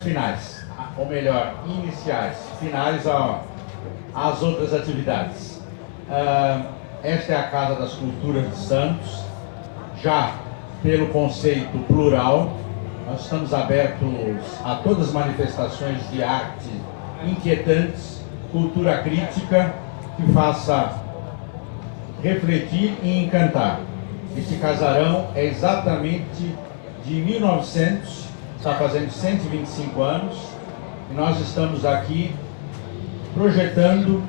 finais, ou melhor, iniciais, finais às outras atividades. Esta é a Casa das Culturas de Santos, já pelo conceito plural. Nós estamos abertos a todas as manifestações de arte inquietantes, cultura crítica, que faça refletir e encantar. Este casarão é exatamente de 1900, está fazendo 125 anos, e nós estamos aqui projetando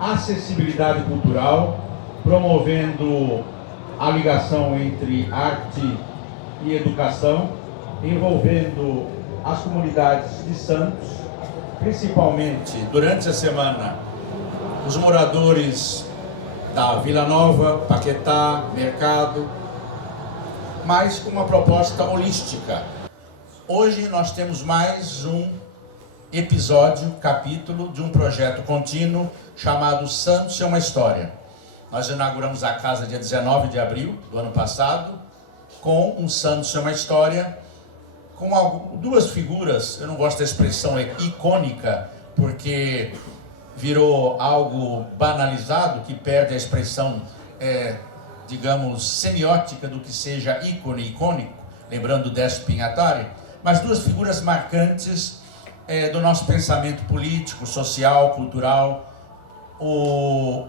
acessibilidade cultural, promovendo a ligação entre arte e educação, envolvendo as comunidades de Santos, principalmente durante a semana, os moradores da Vila Nova, Paquetá, Mercado, mas com uma proposta holística. Hoje nós temos mais um episódio, capítulo de um projeto contínuo chamado Santos é uma História. Nós inauguramos a casa dia 19 de abril do ano passado, com um Santos é uma História, com duas figuras, eu não gosto da expressão icônica, porque virou algo banalizado, que perde a expressão, digamos, semiótica do que seja ícone, icônico, lembrando Décio Pinhatari, mas duas figuras marcantes do nosso pensamento político, social, cultural. O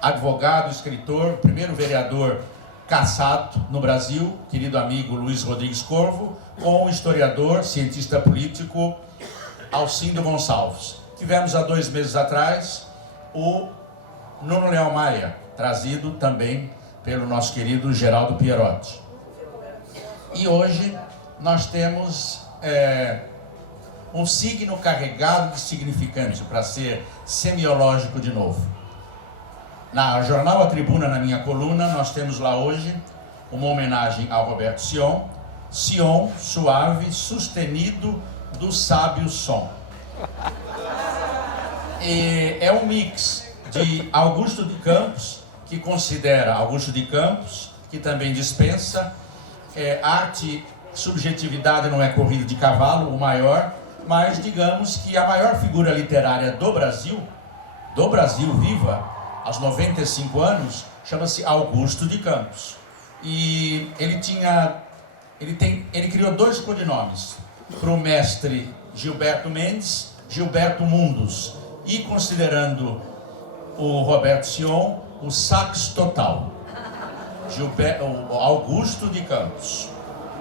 advogado, escritor, primeiro vereador cassado no Brasil, querido amigo Luiz Rodrigues Corvo, com o historiador, cientista político Alcindo Gonçalves. Tivemos há 2 meses atrás o Nuno Leão Maia, trazido também pelo nosso querido Geraldo Pierotti. E hoje nós temos um signo carregado de significante, para ser semiológico de novo. Na Jornal A Tribuna, na minha coluna, nós temos lá hoje uma homenagem ao Roberto Sion, Sion, suave, sustenido do sábio som. E é um mix de Augusto de Campos, que considera Augusto de Campos, que também dispensa arte, subjetividade não é corrida de cavalo, o maior, mas digamos que a maior figura literária do Brasil viva, aos 95 anos, chama-se Augusto de Campos. E ele criou 2 codinomes para o mestre Gilberto Mendes, Gilberto Mundus, e considerando o Roberto Sion, o sax total, Augusto de Campos.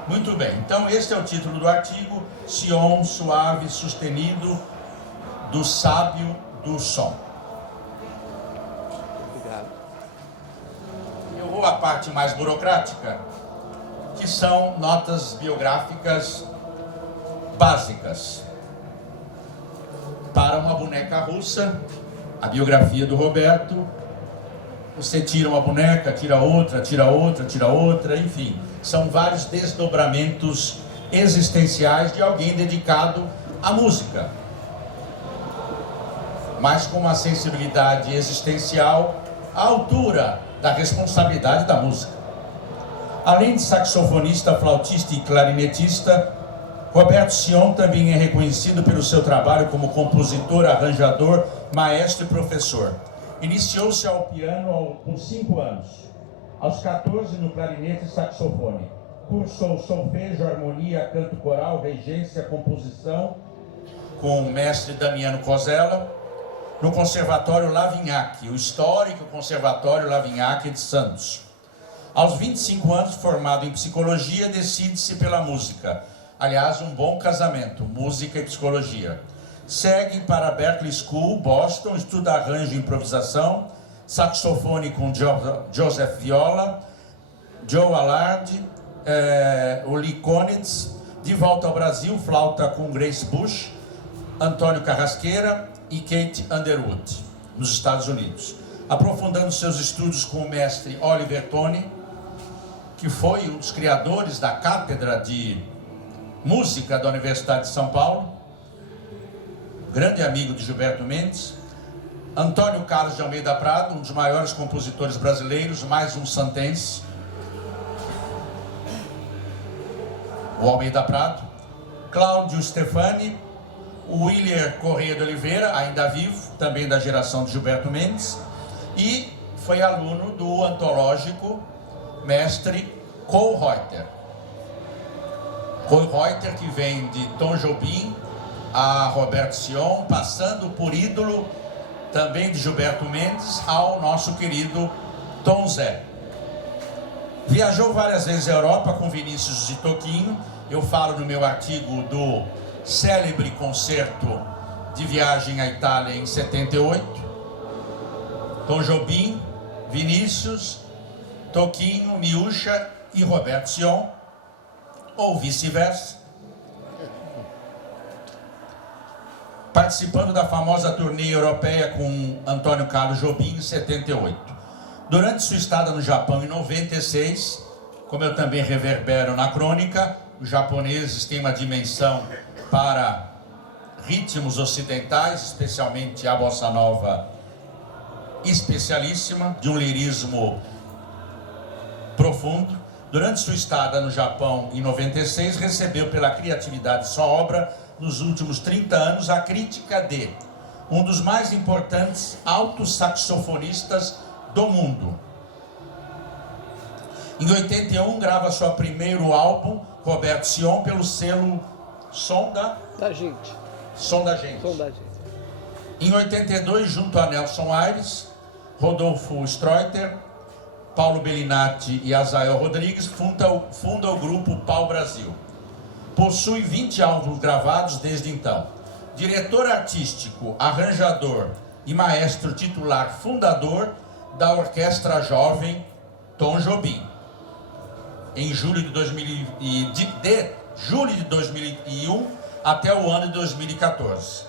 Muito bem, então este é o título do artigo, Sion, suave, sustenido, do sábio do som. Obrigado. Eu vou à parte mais burocrática, que são notas biográficas básicas. Para uma boneca russa, a biografia do Roberto, você tira uma boneca, tira outra, tira outra, tira outra, enfim. São vários desdobramentos existenciais de alguém dedicado à música, mas com uma sensibilidade existencial à altura da responsabilidade da música. Além de saxofonista, flautista e clarinetista, Roberto Sion também é reconhecido pelo seu trabalho como compositor, arranjador, maestro e professor. Iniciou-se ao piano com 5 anos. Aos 14, no clarinete e saxofone. Cursou solfejo, harmonia, canto coral, regência, composição, com o mestre Damiano Cosella, no Conservatório Lavignac, o histórico Conservatório Lavignac de Santos. Aos 25 anos, formado em psicologia, decide-se pela música. Aliás, um bom casamento, música e psicologia. Segue para a Berklee School, Boston, estuda arranjo e improvisação, saxofone com Joseph Viola, Joe Allard, o Lee Konitz. De volta ao Brasil, flauta com Grace Bush, Antônio Carrasqueira e Kate Underwood, nos Estados Unidos. Aprofundando seus estudos com o mestre Oliver Tone, que foi um dos criadores da cátedra de música da Universidade de São Paulo, grande amigo de Gilberto Mendes. Antônio Carlos de Almeida Prado, um dos maiores compositores brasileiros, mais um santense, o Almeida Prado. Cláudio Stefani, o William Correia de Oliveira, ainda vivo, também da geração de Gilberto Mendes, e foi aluno do antológico mestre Kohl Reuter. Kohl Reuter, que vem de Tom Jobim a Roberto Sion, passando por ídolo também de Gilberto Mendes ao nosso querido Tom Zé. Viajou várias vezes à Europa com Vinícius e Toquinho. Eu falo no meu artigo do célebre concerto de viagem à Itália em 78. Tom Jobim, Vinícius, Toquinho, Miúcha e Roberto Sion, ou vice-versa. Participando da famosa turnê europeia com Antônio Carlos Jobim em 78. Durante sua estada no Japão em 96, como eu também reverbero na crônica, os japoneses têm uma dimensão para ritmos ocidentais, especialmente a bossa nova especialíssima, de um lirismo profundo. Durante sua estada no Japão em 96, recebeu pela criatividade de sua obra nos últimos 30 anos a crítica de um dos mais importantes altos saxofonistas do mundo. Em 81 grava seu primeiro álbum, Roberto Sion, pelo selo Som da Gente. Som da Gente. Em 82, junto a Nelson Aires, Rodolfo Streuter, Paulo Bellinati e Azael Rodrigues, funda o grupo Pau Brasil. Possui 20 álbuns gravados desde então. Diretor artístico, arranjador e maestro titular fundador da Orquestra Jovem Tom Jobim. Em julho de 2001 até o ano de 2014.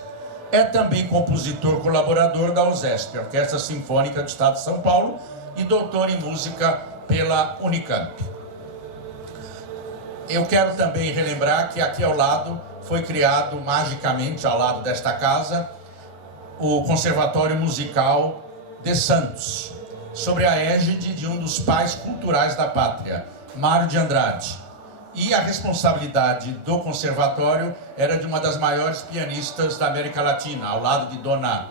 É também compositor colaborador da USESP, Orquestra Sinfônica do Estado de São Paulo, e doutor em música pela Unicamp. Eu quero também relembrar que aqui ao lado foi criado, magicamente, ao lado desta casa, o Conservatório Musical de Santos, sobre a égide de um dos pais culturais da pátria, Mário de Andrade. E a responsabilidade do conservatório era de uma das maiores pianistas da América Latina, ao lado de Dona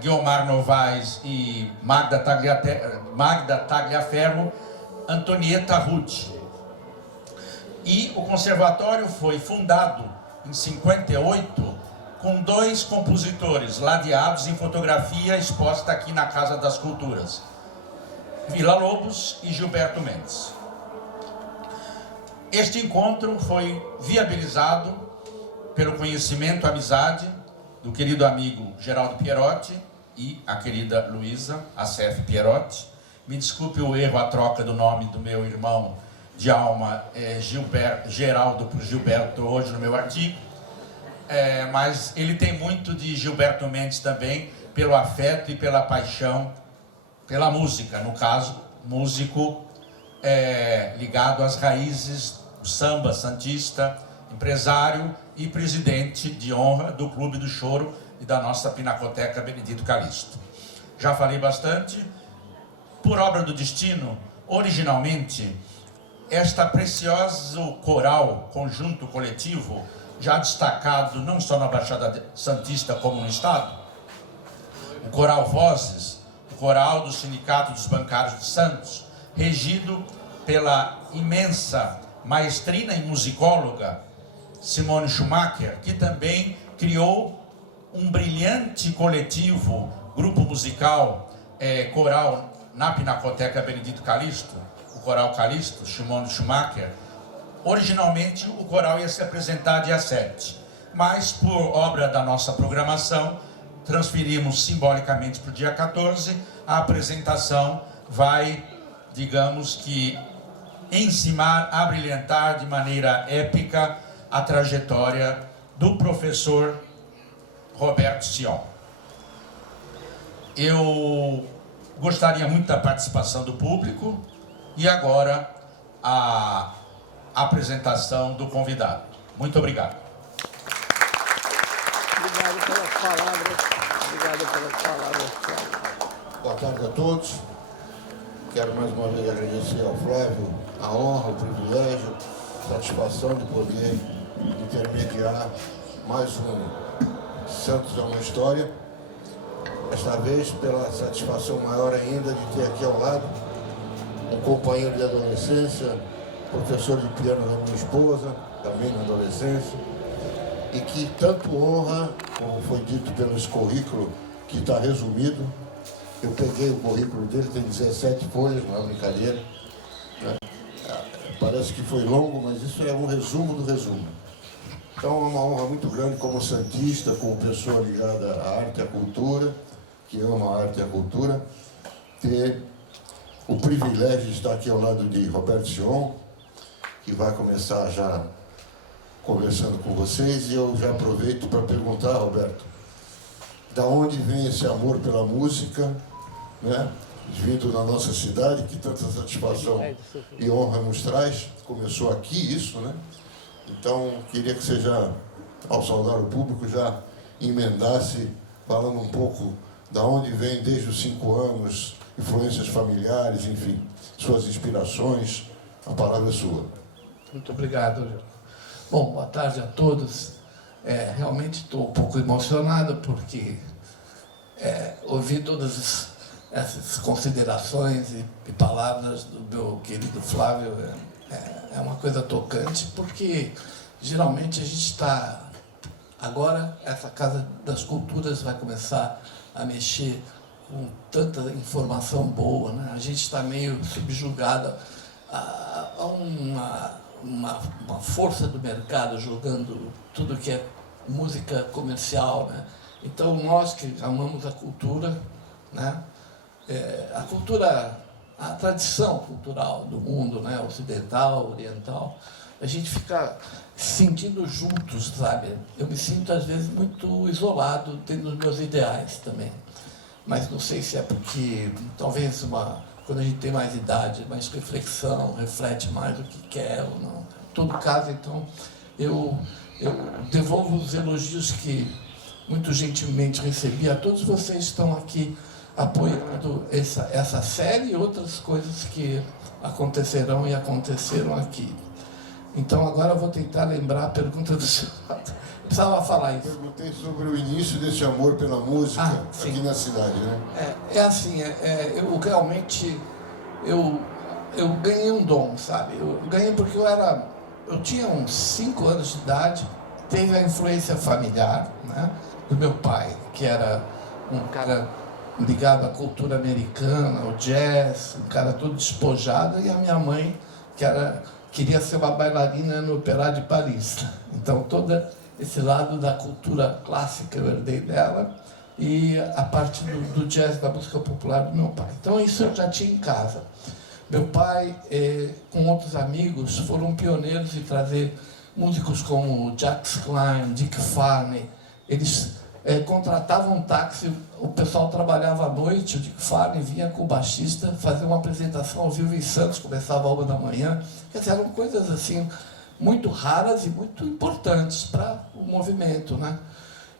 Guiomar Novaes e Magda Tagliaferro, Antonieta Ruth. E o conservatório foi fundado em 58 com 2 compositores ladeados em fotografia exposta aqui na Casa das Culturas, Villa-Lobos e Gilberto Mendes. Este encontro foi viabilizado pelo conhecimento, amizade do querido amigo Geraldo Pierotti e a querida Luísa Acef Pierotti. Me desculpe o erro, a troca do nome do meu irmão de alma, Geraldo por Gilberto, hoje no meu artigo. Mas ele tem muito de Gilberto Mendes também, pelo afeto e pela paixão pela música. No caso, músico ligado às raízes do samba santista, empresário e presidente de honra do Clube do Choro e da nossa Pinacoteca Benedito Calixto. Já falei bastante. Por obra do destino, originalmente, esta precioso coral, conjunto coletivo, já destacado não só na Baixada Santista como no Estado, o Coral Vozes, o coral do Sindicato dos Bancários de Santos, regido pela imensa maestrina e musicóloga Simone Schumacher, que também criou um brilhante coletivo, grupo musical, coral na Pinacoteca Benedito Calixto, o Coral Calixto, Simone Schumacher. Originalmente o coral ia se apresentar dia 7, mas por obra da nossa programação, transferimos simbolicamente para o dia 14, a apresentação vai, digamos que, encimar, abrilhantar de maneira épica a trajetória do professor Roberto Sion. Eu gostaria muito da participação do público e agora a apresentação do convidado. Muito obrigado. Obrigado pelas palavras. Obrigado pelas palavras. Boa tarde a todos. Quero mais uma vez agradecer ao Flávio a honra, o privilégio satisfação de poder intermediar mais um Santos é uma História. Esta vez pela satisfação maior ainda de ter aqui ao lado um companheiro de adolescência, professor de piano da minha esposa, também na adolescência, e que tanto honra, como foi dito pelo esse currículo, que está resumido. Eu peguei o currículo dele, tem 17 folhas, não é brincadeira, né? Parece que foi longo, mas isso é um resumo do resumo. Então é uma honra muito grande como santista, como pessoa ligada à arte e à cultura, que ama a arte e a cultura, ter o privilégio de estar aqui ao lado de Roberto Sion, que vai começar já conversando com vocês, e eu já aproveito para perguntar, Roberto, da onde vem esse amor pela música, né? Vindo da nossa cidade, que tanta satisfação e honra nos traz. Começou aqui isso, né? Então, queria que você já, ao saudar o público, já emendasse, falando um pouco da onde vem desde os 5 anos, influências familiares, enfim, suas inspirações. A palavra é sua. Muito obrigado, Léo. Bom, boa tarde a todos. Realmente estou um pouco emocionado porque ouvir todas essas considerações e palavras do meu querido Flávio é uma coisa tocante, porque geralmente a gente está... Agora, essa Casa das Culturas vai começar a mexer com tanta informação boa, né? A gente está meio subjugado a uma força do mercado jogando tudo que é música comercial, né? Então, nós que amamos a cultura, né? A cultura, a tradição cultural do mundo, né? Ocidental, oriental, a gente fica sentindo juntos, sabe? Eu me sinto, às vezes, muito isolado tendo os meus ideais também. Mas não sei se é porque, talvez, quando a gente tem mais idade, mais reflexão, reflete mais o que quer ou não. Em todo caso, então, eu devolvo os elogios que muito gentilmente recebi a todos vocês que estão aqui apoiando essa série e outras coisas que acontecerão e aconteceram aqui. Então, agora eu vou tentar lembrar a pergunta do senhor. Precisava falar isso. Perguntei sobre o início desse amor pela música aqui na cidade, né? Eu realmente eu ganhei um dom, sabe? Eu ganhei porque eu tinha uns 5 anos de idade, teve a influência familiar, né, do meu pai, que era um cara ligado à cultura americana, ao jazz, um cara todo despojado, e a minha mãe, queria ser uma bailarina no Opéra de Paris. Então, todo esse lado da cultura clássica eu herdei dela, e a parte do jazz, da música popular do meu pai. Então, isso eu já tinha em casa. Meu pai, com outros amigos, foram pioneiros em trazer músicos como Jacques Klein, Dick Farney. Eles contratavam um táxi, o pessoal trabalhava à noite, o Dick Farney vinha com o baixista, fazia uma apresentação ao vivo em Santos, começava às 1h. Quer dizer, eram coisas assim muito raras e muito importantes para o movimento, né?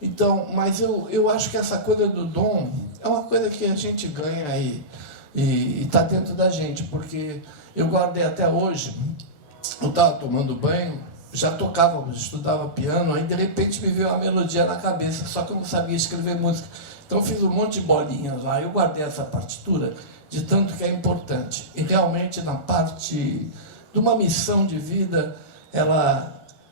Então, mas eu acho que essa coisa do dom é uma coisa que a gente ganha e está dentro da gente, porque eu guardei até hoje. Eu estava tomando banho, já tocava, estudava piano, aí de repente me veio uma melodia na cabeça, só que eu não sabia escrever música. Então eu fiz um monte de bolinhas lá, eu guardei essa partitura de tanto que é importante. E realmente na parte de uma missão de vida,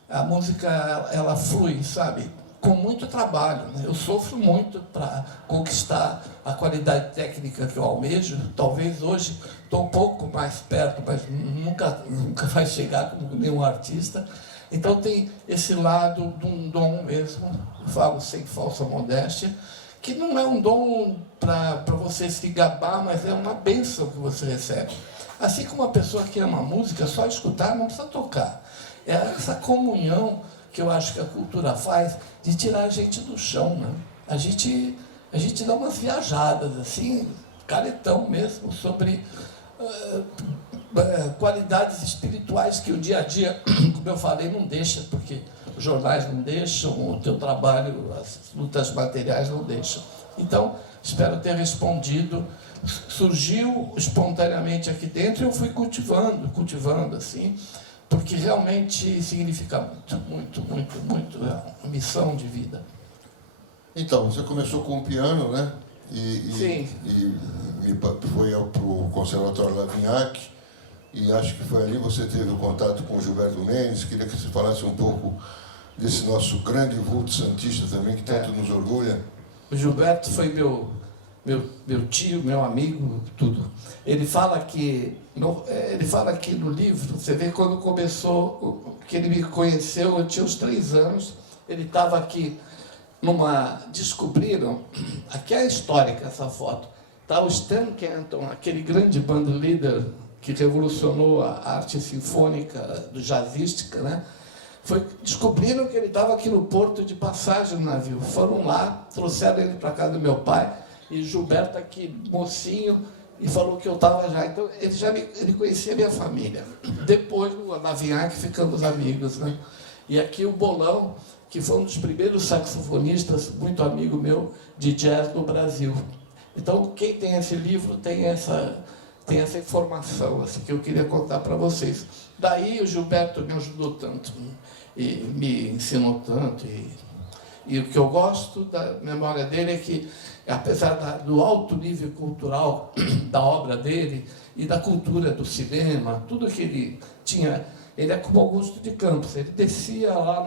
a música ela flui, sabe? Com muito trabalho, né? Eu sofro muito para conquistar a qualidade técnica que eu almejo. Talvez hoje estou um pouco mais perto, mas nunca vai chegar como nenhum artista. Então tem esse lado de um dom mesmo, falo sem falsa modéstia, que não é um dom para você se gabar, mas é uma bênção que você recebe. Assim como uma pessoa que ama música, só escutar, não precisa tocar. É essa comunhão que eu acho que a cultura faz, de tirar a gente do chão, né? A gente dá umas viajadas, assim, caretão mesmo, sobre qualidades espirituais que o dia a dia, como eu falei, não deixa, porque os jornais não deixam, o teu trabalho, as lutas materiais não deixam. Então, espero ter respondido. Surgiu espontaneamente aqui dentro e eu fui cultivando, assim, porque realmente significa muito, muito, muito, muito. É uma missão de vida. Então, você começou com o piano, né? Sim. Foi para o Conservatório Lavignac, e acho que foi ali que você teve o contato com o Gilberto Mendes. Queria que você falasse um pouco desse nosso grande vulto santista também, que tanto nos orgulha. O Gilberto foi meu tio, meu amigo, tudo. Ele fala que no livro, você vê quando começou, que ele me conheceu, eu tinha uns 3 anos, ele estava aqui descobriram, aqui é histórica essa foto, está o Stan Kenton, aquele grande band leader que revolucionou a arte sinfônica do jazzística, né? Descobriram que ele estava aqui no porto de passagem no navio. Foram lá, trouxeram ele para casa do meu pai, e Gilberto aqui, mocinho, e falou que eu estava já. Então, ele conhecia a minha família. Depois, no Lavignac, ficamos amigos, né? E aqui o Bolão, que foi um dos primeiros saxofonistas, muito amigo meu, de jazz no Brasil. Então, quem tem esse livro tem essa informação assim, que eu queria contar para vocês. Daí o Gilberto me ajudou tanto, e me ensinou tanto. E o que eu gosto da memória dele é que, apesar do alto nível cultural da obra dele e da cultura do cinema, tudo que ele tinha, ele é como Augusto de Campos, ele descia lá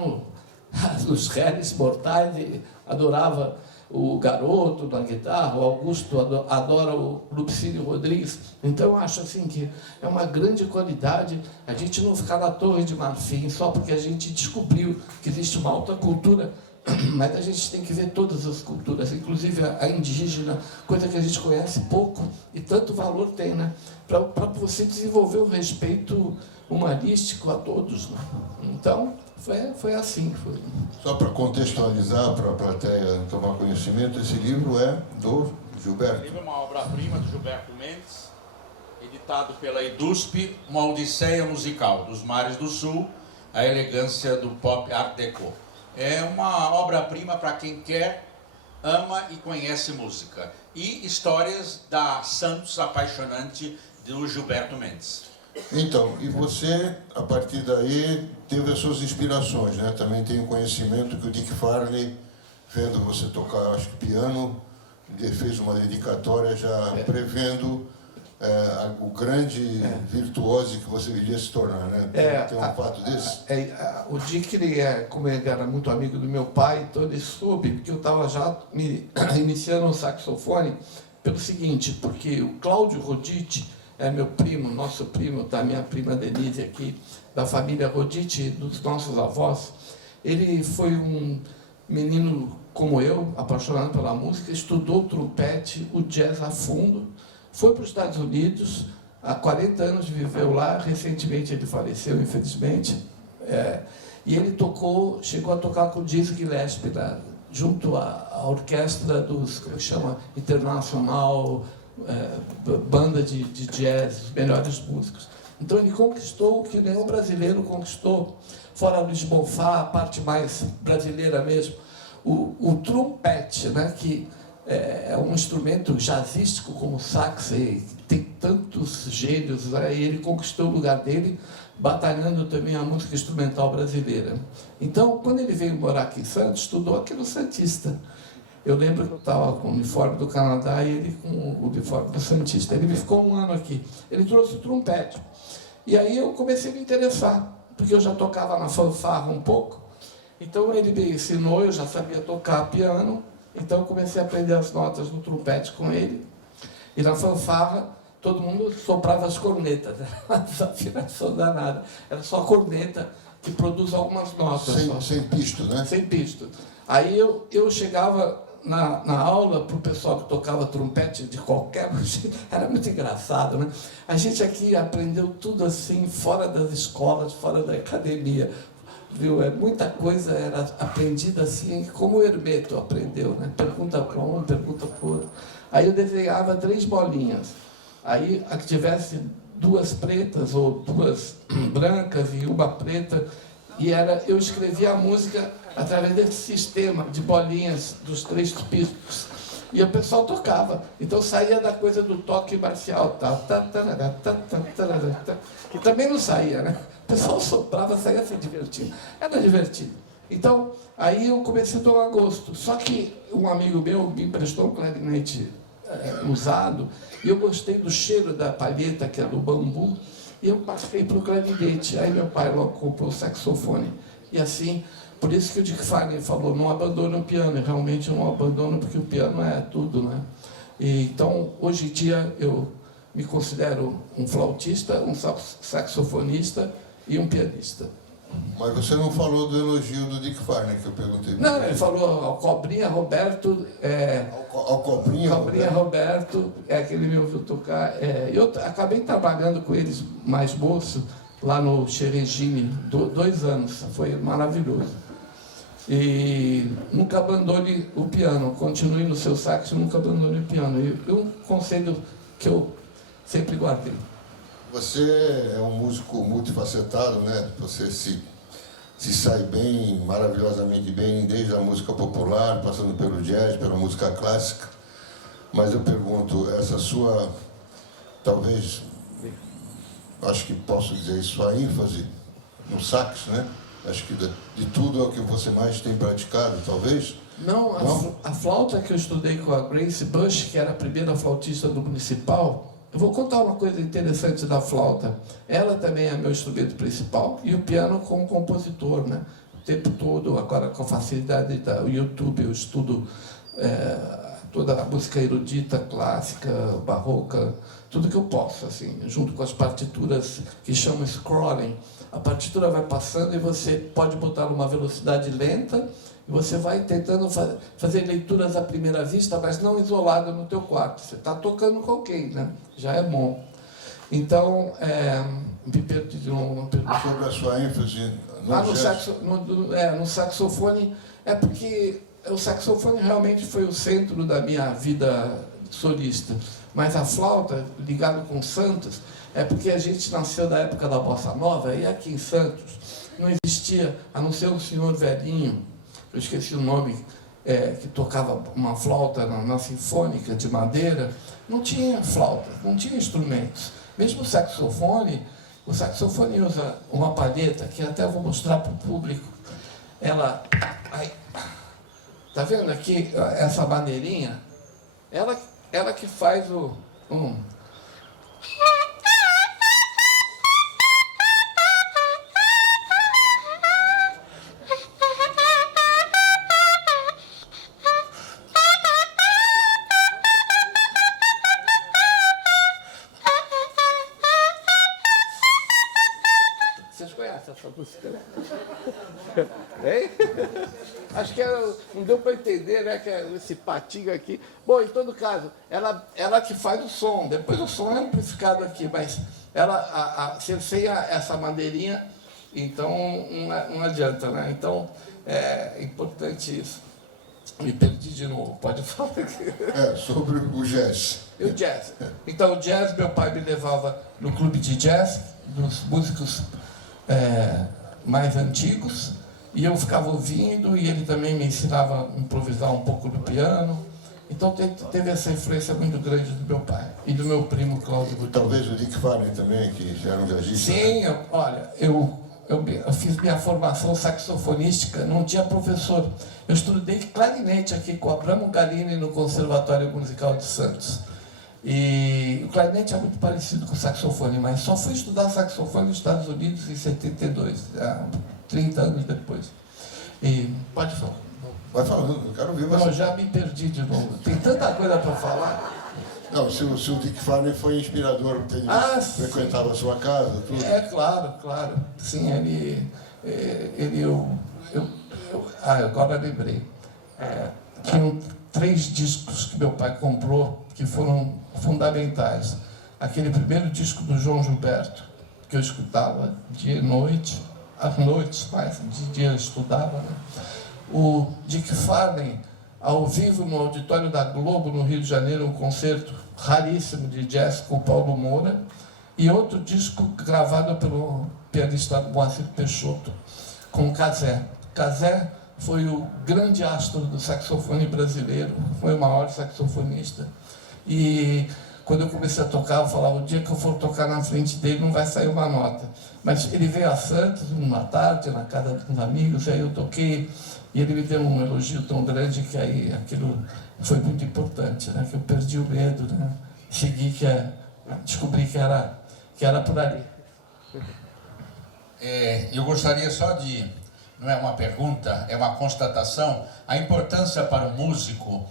nos réis mortais e adorava o Garoto na guitarra, o Augusto adora o Lupicínio Rodrigues. Então, eu acho assim que é uma grande qualidade a gente não ficar na Torre de Marfim só porque a gente descobriu que existe uma alta cultura, mas a gente tem que ver todas as culturas, inclusive a indígena, coisa que a gente conhece pouco e tanto valor tem, né? Para você desenvolver o respeito humanístico a todos, né? Então, foi assim. Só para contextualizar, para a plateia tomar conhecimento, esse livro é do Gilberto. O livro é uma obra-prima do Gilberto Mendes, editado pela EDUSP, uma odisseia musical dos mares do sul, a elegância do pop art déco. É uma obra-prima para quem quer, ama e conhece música. E histórias da Santos apaixonante do Gilberto Mendes. Então, e você, a partir daí, teve as suas inspirações, né? Também tenho conhecimento que o Dick Farney, vendo você tocar, acho que piano, fez uma dedicatória já prevendo o grande virtuoso que você viria se tornar, né? Tem um fato desse? O Dick, como ele era muito amigo do meu pai, então ele soube, porque eu estava já me iniciando no saxofone, pelo seguinte, porque o Cláudio Roditi é meu primo, nosso primo, da minha prima Denise aqui, da família Roditi, dos nossos avós. Ele foi um menino como eu, apaixonado pela música, estudou trompete, o jazz a fundo, foi para os Estados Unidos, há 40 anos viveu lá, recentemente ele faleceu, infelizmente, e ele chegou a tocar com o Dizzy Gillespie, junto à orquestra dos, como chama, Internacional, banda de jazz, os melhores músicos. Então ele conquistou o que nenhum brasileiro conquistou, fora Luiz Bonfá, a parte mais brasileira mesmo, o trompete, né, que é um instrumento jazzístico como o sax, e tem tantos gênios, né, e ele conquistou o lugar dele, batalhando também a música instrumental brasileira. Então, quando ele veio morar aqui em Santos, estudou aqui no Santista. Eu lembro que eu estava com o uniforme do Canadá e ele com o uniforme do Santista. Ele me ficou 1 ano aqui. Ele trouxe o trompete. E aí eu comecei a me interessar, porque eu já tocava na fanfarra um pouco. Então ele me ensinou, eu já sabia tocar piano. Então eu comecei a aprender as notas do trompete com ele. E na fanfarra, todo mundo soprava as cornetas. Uma desafinação danada. Era só corneta que produz algumas notas. Sem pisto, né? Sem pisto. Aí eu chegava na aula para o pessoal que tocava trompete de qualquer jeito, era muito engraçado, né? A gente aqui aprendeu tudo assim, fora das escolas, fora da academia, viu? Muita coisa era aprendida assim, como o Hermeto aprendeu, né? Pergunta para um, pergunta para o outro. Aí eu desenhava 3 bolinhas. Aí, a que tivesse 2 pretas ou 2 brancas e uma preta, e eu escrevia a música através desse sistema de bolinhas dos 3 pistos. E o pessoal tocava. Então saía da coisa do toque marcial, que também não saía, né? O pessoal soprava, saía se divertindo. Era divertido. Então, aí eu comecei a tomar gosto. Só que um amigo meu me emprestou um clarinete usado, e eu gostei do cheiro da palheta, que é do bambu, e eu passei para o clarinete. Aí meu pai logo comprou o saxofone. E assim, por isso que o Dick Farney falou, não abandona o piano. E realmente eu não abandono, porque o piano é tudo, né? E, então, hoje em dia, eu me considero um flautista, um saxofonista e um pianista. Mas você não falou do elogio do Dick Farney, que eu perguntei. Não, ele falou ao Cobrinha Roberto... Ao Cobrinha Roberto, que ele me ouviu tocar. Eu acabei trabalhando com eles mais moço, lá no Xeregine, 2 anos. Foi maravilhoso. E nunca abandone o piano. Continue no seu sax, nunca abandone o piano. E um conselho que eu sempre guardei. Você é um músico multifacetado, né? Você se sai bem, maravilhosamente bem, desde a música popular, passando pelo jazz, pela música clássica. Mas eu pergunto, essa sua, talvez, acho que posso dizer, sua ênfase no sax, né? Acho que de tudo é o que você mais tem praticado, talvez? Não, a flauta que eu estudei com a Grace Bush, que era a primeira flautista do Municipal. Eu vou contar uma coisa interessante da flauta. Ela também é meu instrumento principal e o piano como compositor, né? O tempo todo, agora com a facilidade do YouTube, eu estudo toda a música erudita, clássica, barroca, tudo que eu posso, assim, junto com as partituras que chamam scrolling. A partitura vai passando e você pode botar numa velocidade lenta e você vai tentando fazer leituras à primeira vista, mas não isolada no teu quarto. Você está tocando com alguém, né? Já é bom. Então, me perdi de novo. Sobre a sua ênfase no saxofone, porque o saxofone realmente foi o centro da minha vida solista. Mas a flauta, ligado com Santos, é porque a gente nasceu da época da Bossa Nova, e aqui em Santos não existia, a não ser um senhor velhinho, eu esqueci o nome, que tocava uma flauta na Sinfônica de madeira. Não tinha flauta, não tinha instrumentos. Mesmo o saxofone usa uma palheta, que até vou mostrar para o público. Ela... Está vendo aqui essa maneirinha? Ela que faz o... Vocês conhecem essa música, né? Hein? Acho que não deu para entender, né? Que é esse patinho aqui. Bom, em todo caso, ela que faz o som. Depois o som é amplificado aqui, mas sem essa madeirinha, então não adianta, né? Então é importante isso. Me perdi de novo, pode falar aqui. Sobre o jazz. E o jazz. Então, o jazz, meu pai me levava no clube de jazz, dos músicos mais antigos, e eu ficava ouvindo, e ele também me ensinava a improvisar um pouco no piano. Então teve essa influência muito grande do meu pai e do meu primo Cláudio Gutierrez. Talvez o Dick Farney também, que já era um jazzista. Sim, né? Olha, eu fiz minha formação saxofonística, não tinha professor. Eu estudei clarinete aqui com Abramo Galini no Conservatório Musical de Santos. E o clarinete é muito parecido com o saxofone, mas só fui estudar saxofone nos Estados Unidos em 72, 30 anos depois. E pode falar. Vai falando, eu quero ouvir você. Não, já me perdi de novo. Tem tanta coisa para falar. Não, se o Dick Farney foi inspirador, porque ele frequentava a sua casa, tudo. Claro. Sim, agora lembrei. Tinham 3 discos que meu pai comprou que foram fundamentais. Aquele primeiro disco do João Gilberto, que eu escutava dia e noite, às noites, mas de dia eu estudava, né? O Dick Farney, ao vivo no auditório da Globo, no Rio de Janeiro, um concerto raríssimo de jazz com Paulo Moura, e outro disco gravado pelo pianista Moacir Peixoto, com Cazé. Cazé foi o grande astro do saxofone brasileiro, foi o maior saxofonista. E quando eu comecei a tocar, eu falava, o dia que eu for tocar na frente dele não vai sair uma nota. Mas ele veio a Santos uma tarde, na casa de uns amigos, aí eu toquei, e ele me deu um elogio tão grande que aí aquilo foi muito importante, né? Que eu perdi o medo, né? Descobri que era por ali. Eu gostaria só de, não é uma pergunta, é uma constatação, a importância para o músico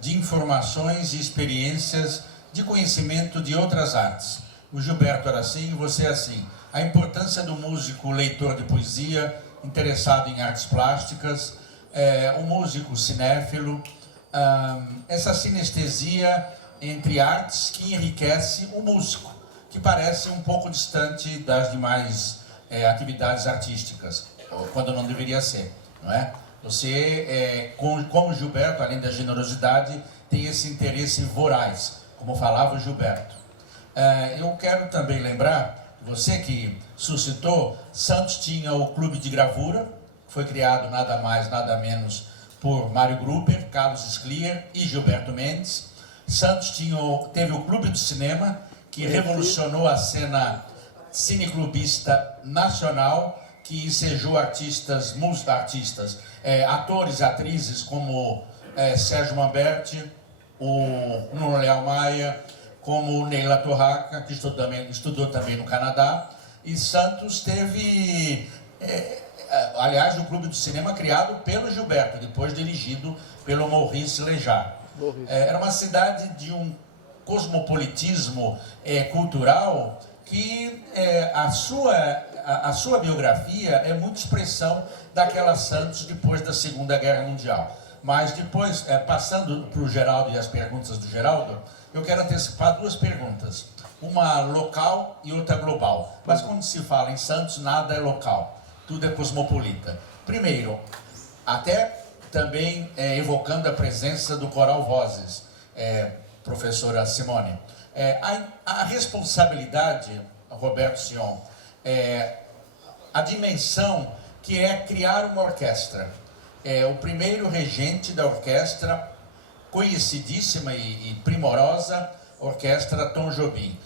de informações e experiências de conhecimento de outras artes. O Gilberto era assim e você é assim. A importância do músico leitor de poesia, interessado em artes plásticas, o músico cinéfilo, essa sinestesia entre artes que enriquece o músico, que parece um pouco distante das demais atividades artísticas, quando não deveria ser, não é? Você, como Gilberto, além da generosidade, tem esse interesse voraz, como falava o Gilberto. Eu quero também lembrar, você que suscitou, Santos tinha o Clube de Gravura, que foi criado nada mais, nada menos por Mário Gruber, Carlos Sclier e Gilberto Mendes. Santos teve o Clube do Cinema, que revolucionou a cena cineclubista nacional, que ensejou atores e atrizes como Sérgio Mamberti, o Nuno Leal Maia, como Neila Torraca, que estudou também no Canadá. E Santos teve, aliás, o Clube do Cinema criado pelo Gilberto, depois dirigido pelo Maurice Léjart. Era uma cidade de um cosmopolitismo cultural que a sua biografia é muita expressão daquela Santos depois da Segunda Guerra Mundial. Mas depois, passando para o Geraldo e as perguntas do Geraldo, eu quero antecipar duas perguntas. Uma local e outra global. Mas quando se fala em Santos, nada é local. Tudo é cosmopolita. Primeiro, até também evocando a presença do Coral Vozes, professora Simone. A responsabilidade, Roberto Sion, a dimensão que é criar uma orquestra. O primeiro regente da orquestra, conhecidíssima e primorosa, Orquestra Tom Jobim.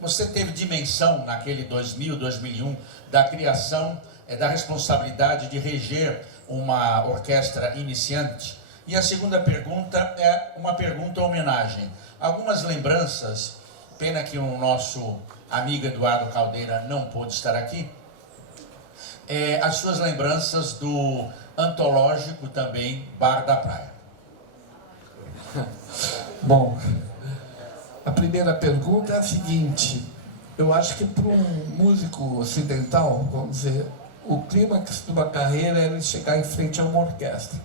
Você teve dimensão naquele 2000, 2001, da criação, da responsabilidade de reger uma orquestra iniciante? E a segunda pergunta é uma pergunta homenagem. Algumas lembranças, pena que o nosso amigo Eduardo Caldeira não pôde estar aqui, as suas lembranças do antológico também Bar da Praia. Bom, a primeira pergunta é a seguinte: eu acho que para um músico ocidental, vamos dizer, o clímax de uma carreira era chegar em frente a uma orquestra.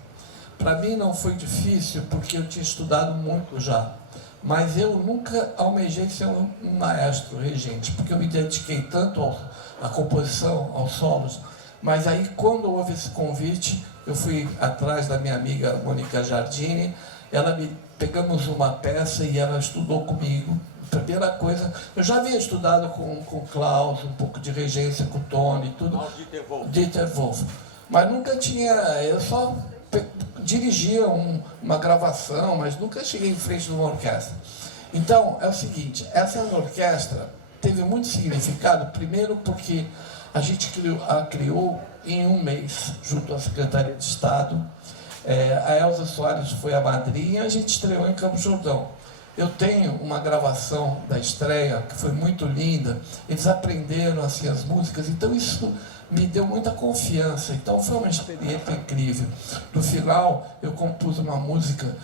Para mim não foi difícil, porque eu tinha estudado muito já, mas eu nunca almejei ser um maestro regente, porque eu me dediquei tanto à composição, aos solos. Mas aí, quando houve esse convite, eu fui atrás da minha amiga Mônica Giardini, pegamos uma peça e ela estudou comigo. Primeira coisa, eu já havia estudado com o Klaus, um pouco de regência com o Tony, tudo. Dieter Wolf. Mas nunca tinha, eu só dirigia uma gravação, mas nunca cheguei em frente de uma orquestra. Então, é o seguinte, essa orquestra teve muito significado, primeiro porque a gente a criou em um mês, junto à Secretaria de Estado. A Elza Soares foi a madrinha, a gente estreou em Campos do Jordão. Eu tenho uma gravação da estreia que foi muito linda, eles aprenderam assim as músicas, então isso me deu muita confiança, então foi uma experiência incrível. No final, eu compus uma música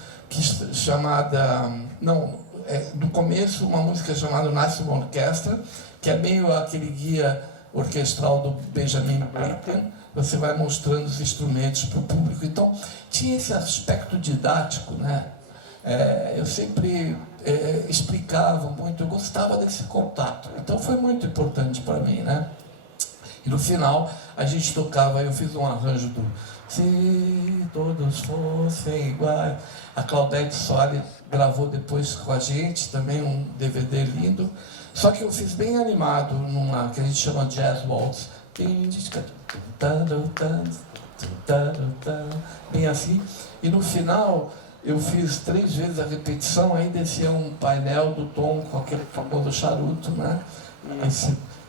chamada, no começo, uma música chamada Nasce uma Orquestra, que é meio aquele guia orquestral do Benjamin Britten. Você vai mostrando os instrumentos para o público. Então, tinha esse aspecto didático, né? Eu sempre explicava muito, eu gostava desse contato. Então, foi muito importante para mim, né? E no final, a gente tocava, eu fiz um arranjo do Se Todos Fossem Iguais. A Claudete Soares gravou depois com a gente, também um DVD lindo. Só que eu fiz bem animado, numa que a gente chama Jazz Waltz. bem assim. E no final eu fiz 3 vezes a repetição, aí descia um painel do Tom com aquele famoso charuto, né?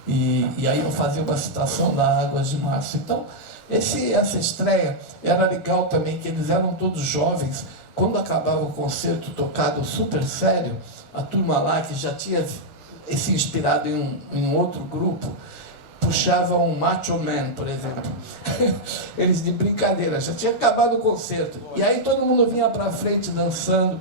E aí eu fazia uma citação da Águas de Março. Então, essa estreia era legal também, que eles eram todos jovens. Quando acabava o concerto tocado super sério, a turma lá, que já tinha se inspirado em um outro grupo, puxava um Macho Man, por exemplo. Eles de brincadeira, já tinha acabado o concerto. E aí todo mundo vinha para frente dançando.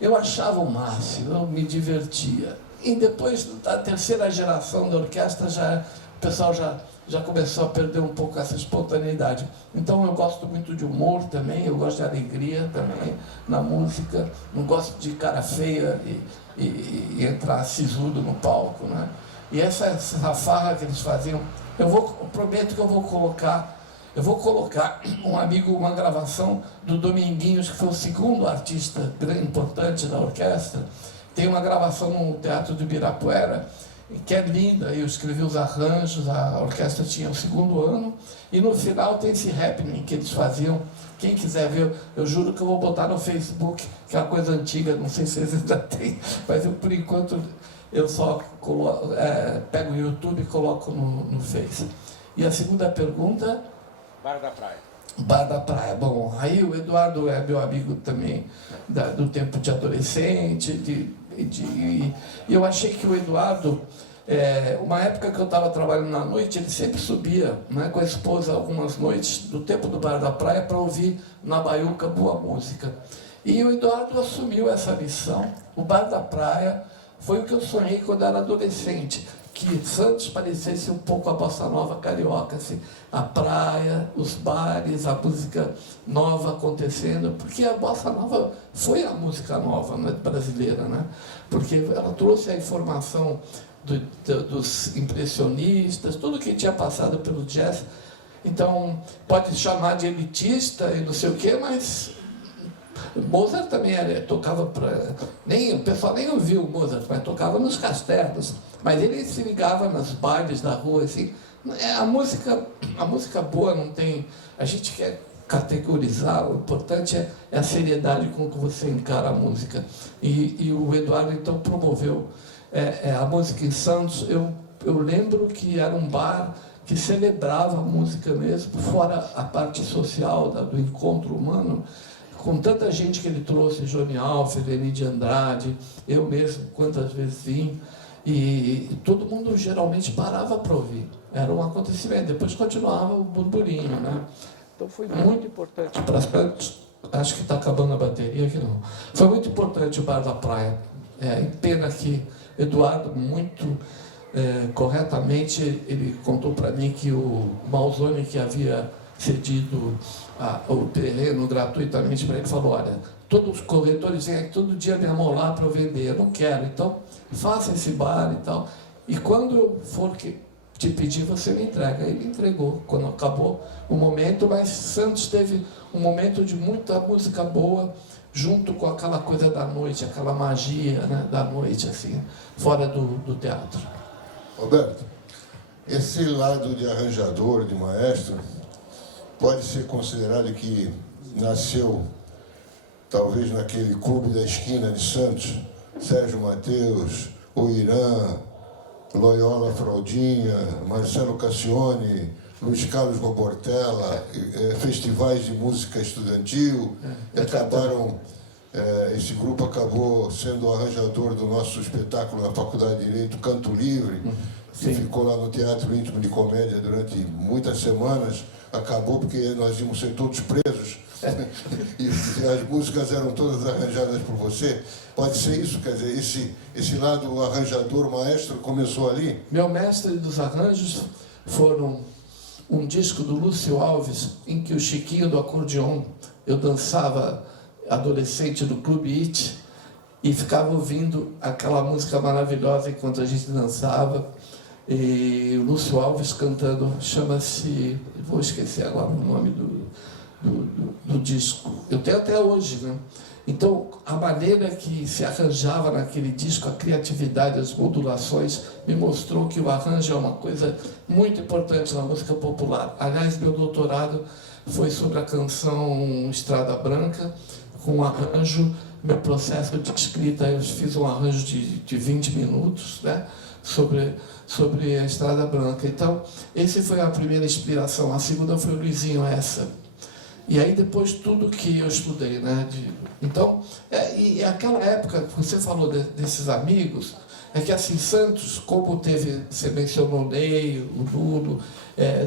Eu achava o máximo, eu me divertia. E depois da terceira geração da orquestra, o pessoal já começou a perder um pouco essa espontaneidade. Então eu gosto muito de humor também, eu gosto de alegria também na música, não gosto de cara feia e entrar sisudo no palco, né? E essa farra que eles faziam, eu prometo que eu vou colocar um amigo, uma gravação do Dominguinhos, que foi o segundo artista importante da orquestra. Tem uma gravação no Teatro do Ibirapuera, que é linda, eu escrevi os arranjos, a orquestra tinha o 2º ano, e no final tem esse happening que eles faziam. Quem quiser ver, eu juro que eu vou botar no Facebook, que é uma coisa antiga, não sei se eles ainda têm, mas por enquanto eu só pego o YouTube e coloco no Face. E a segunda pergunta? Bar da Praia. Bar da Praia. Bom, aí o Eduardo é meu amigo também do tempo de adolescente, e eu achei que o Eduardo, uma época que eu estava trabalhando na noite, ele sempre subia, né, com a esposa algumas noites do tempo do Bar da Praia para ouvir na baiuca boa música. E o Eduardo assumiu essa missão. O Bar da Praia foi o que eu sonhei quando era adolescente, que Santos parecesse um pouco a bossa nova carioca, assim, a praia, os bares, a música nova acontecendo, porque a bossa nova foi a música nova, né, brasileira, né? Porque ela trouxe a informação dos impressionistas, tudo que tinha passado pelo jazz. Então, pode chamar de elitista e não sei o quê, mas Mozart também tocava para... O pessoal nem ouviu o Mozart, mas tocava nos castelos. Mas ele se ligava nos bailes da rua, assim. A música boa não tem... A gente quer categorizar, o importante é a seriedade com que você encara a música. E o Eduardo, então, promoveu a música em Santos. Eu lembro que era um bar que celebrava a música mesmo, fora a parte social do encontro humano, com tanta gente que ele trouxe, Johnny Alfred, Eni de Andrade, eu mesmo, quantas vezes vim, e todo mundo geralmente parava para ouvir. Era um acontecimento, depois continuava o burburinho, né? Então foi muito importante para as... Acho que está acabando a bateria aqui, não. Foi muito importante o Bar da Praia. Pena que Eduardo, muito corretamente, ele contou para mim que o Malzone, que havia cedido o terreno gratuitamente para ele, falou: olha, todos os corretores vêm aqui todo dia me amolar para eu vender, eu não quero, então faça esse bar e tal. E quando eu for te pedir, você me entrega. Ele entregou quando acabou o momento, mas Santos teve um momento de muita música boa, junto com aquela coisa da noite, aquela magia, né, da noite, assim, fora do teatro. Roberto, esse lado de arranjador, de maestro, pode ser considerado que nasceu, talvez, naquele clube da esquina de Santos, Sérgio Mateus, o Irã, Loyola Fraldinha, Marcelo Cassione, Luiz Carlos Gobortella, festivais de música estudantil, esse grupo acabou sendo o arranjador do nosso espetáculo na Faculdade de Direito, Canto Livre, que ficou lá no Teatro Íntimo de Comédia durante muitas semanas. Acabou porque nós íamos ser todos presos e as músicas eram todas arranjadas por você. Pode ser isso? Quer dizer, esse lado arranjador, maestro, começou ali? Meu mestre dos arranjos foram um disco do Lúcio Alves, em que o Chiquinho do acordeon, eu dançava adolescente do Clube It e ficava ouvindo aquela música maravilhosa enquanto a gente dançava. E o Lúcio Alves cantando, chama-se... Vou esquecer agora o nome do disco. Eu tenho até hoje, né? Então, a maneira que se arranjava naquele disco, a criatividade, as modulações, me mostrou que o arranjo é uma coisa muito importante na música popular. Aliás, meu doutorado foi sobre a canção Estrada Branca, com arranjo. Meu processo de escrita, eu fiz um arranjo de 20 minutos, né, sobre a Estrada Branca. Então, esse foi a primeira inspiração. A segunda foi o Luizinho, essa. E aí depois tudo que eu estudei, né? Então, e aquela época, você falou desses amigos, é que assim, Santos, como teve, você mencionou o Ney, o Nuno,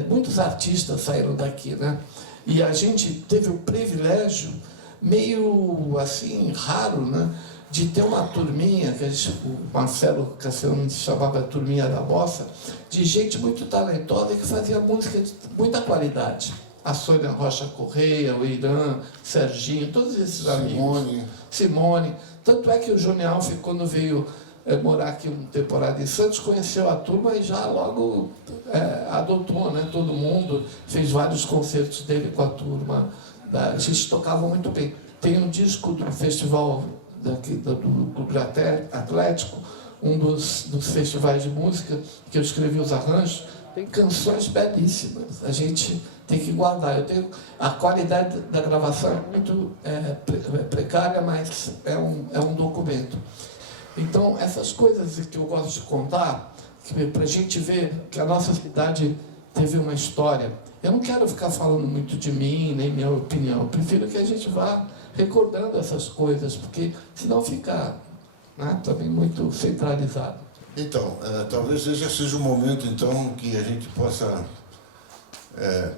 muitos artistas saíram daqui, né? E a gente teve o privilégio, meio assim, raro, né? De ter uma turminha, que o Marcelo Cassiano chamava Turminha da Bossa, de gente muito talentosa que fazia música de muita qualidade. A Sônia Rocha Correia, o Irã, Serginho, todos esses amigos. Simone. Tanto é que o Johnny Alf, quando veio morar aqui uma temporada em Santos, conheceu a turma e já logo adotou, né, todo mundo. Fez vários concertos dele com a turma. A gente tocava muito bem. Tem um disco do festival do Clube Atlético, um dos festivais de música, que eu escrevi os arranjos. Tem canções belíssimas, a gente tem que guardar. A qualidade da gravação é muito precária, mas é um documento. Então, essas coisas que eu gosto de contar, para a gente ver que a nossa cidade teve uma história. Eu não quero ficar falando muito de mim, nem minha opinião. Eu prefiro que a gente vá recordando essas coisas, porque senão fica, né, também muito centralizado. Então, talvez esse seja o momento, então, que a gente possa